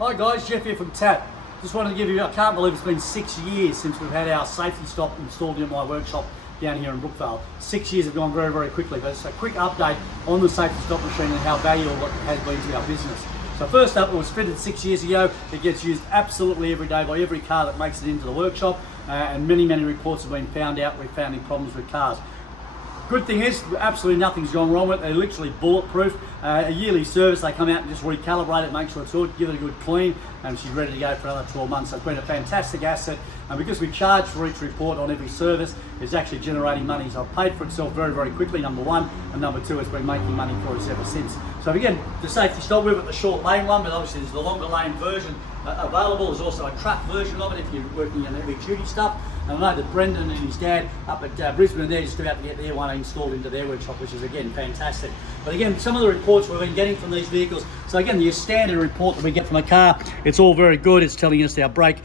Hi guys, Jeff here from TAP. Just wanted to give you, I can't believe it's been 6 years since we've had our SafeTstop installed in my workshop down here in Brookvale. 6 years have gone very, very quickly, but it's a quick update on the SafeTstop machine and how valuable it has been to our business. So first up, it was fitted 6 years ago. It gets used absolutely every day by every car that makes it into the workshop, and many reports have been found out. We've found any problems with cars. Good thing is, absolutely nothing's gone wrong with it. They're literally bulletproof. A yearly service, they come out and just recalibrate it, make sure it's good, give it a good clean, and she's ready to go for another 12 months. So it's been a fantastic asset, and because we charge for each report on every service, it's actually generating money. So it's paid for itself very, very quickly, number one, and number two, it's been making money for us ever since. So again, the SafeTstop, we've got the short lane one, but obviously there's the longer lane version available. There's also a truck version of it if you're working in heavy duty stuff. And I know that Brendan and his dad up at Brisbane, they're just about to get their one installed into their workshop, which is again fantastic. But again, some of the reports we've been getting from these vehicles, so again, your standard report that we get from a car, it's all very good. It's telling us our brake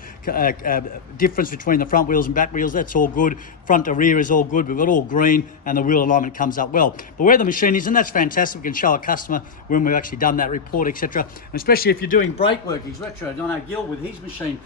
difference between the front wheels and back wheels, that's all good. Front to rear is all good. We've got all green and the wheel alignment comes up well. But where the machine is, and that's fantastic, we can show a customer when we've actually done that report, etc. And especially if you're doing brake work, he's retro. I know Gil with his machine,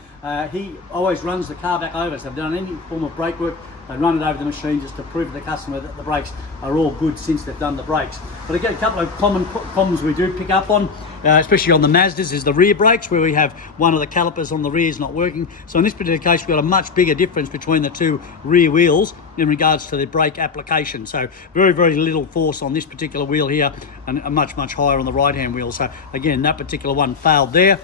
he always runs the car back over. So if they've done any form of brake work, they run it over the machine just to prove to the customer that the brakes are all good since they've done the brakes. But again, a couple of common problems we do pick up on, especially on the Mazdas, is the rear brakes, where we have one of the calipers on the rear is not working. So in this particular case, we've got a much bigger difference between the two rear wheels in regards to the brake application. So very, very little force on this particular wheel here, and a much higher on the right-hand wheel. So again, that particular one failed there.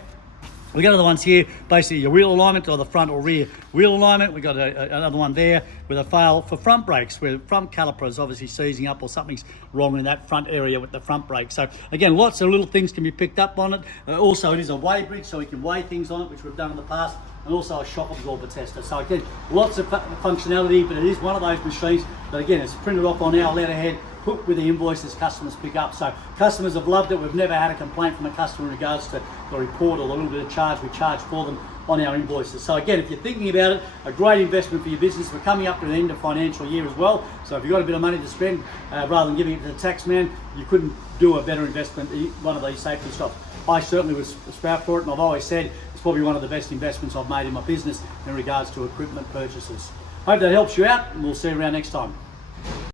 We got other ones here, basically your wheel alignment or the front or rear wheel alignment. We got another one there with a fail for front brakes, where the front caliper is obviously seizing up or something's wrong in that front area with the front brake. So again, lots of little things can be picked up on it. Also, it is a weigh bridge, so we can weigh things on it, which we've done in the past, and also a shock absorber tester. So again, lots of functionality, but it is one of those machines that again, it's printed off on our letterhead, put with the invoices customers pick up. So customers have loved it. We've never had a complaint from a customer in regards to the report or the little bit of charge we charge for them on our invoices. So again, if you're thinking about it, a great investment for your business. We're coming up to the end of financial year as well. So if you've got a bit of money to spend, rather than giving it to the tax man, you couldn't do a better investment in one of these SafeTstops. I certainly was sprout for it, and I've always said it's probably one of the best investments I've made in my business in regards to equipment purchases. Hope that helps you out, and we'll see you around next time.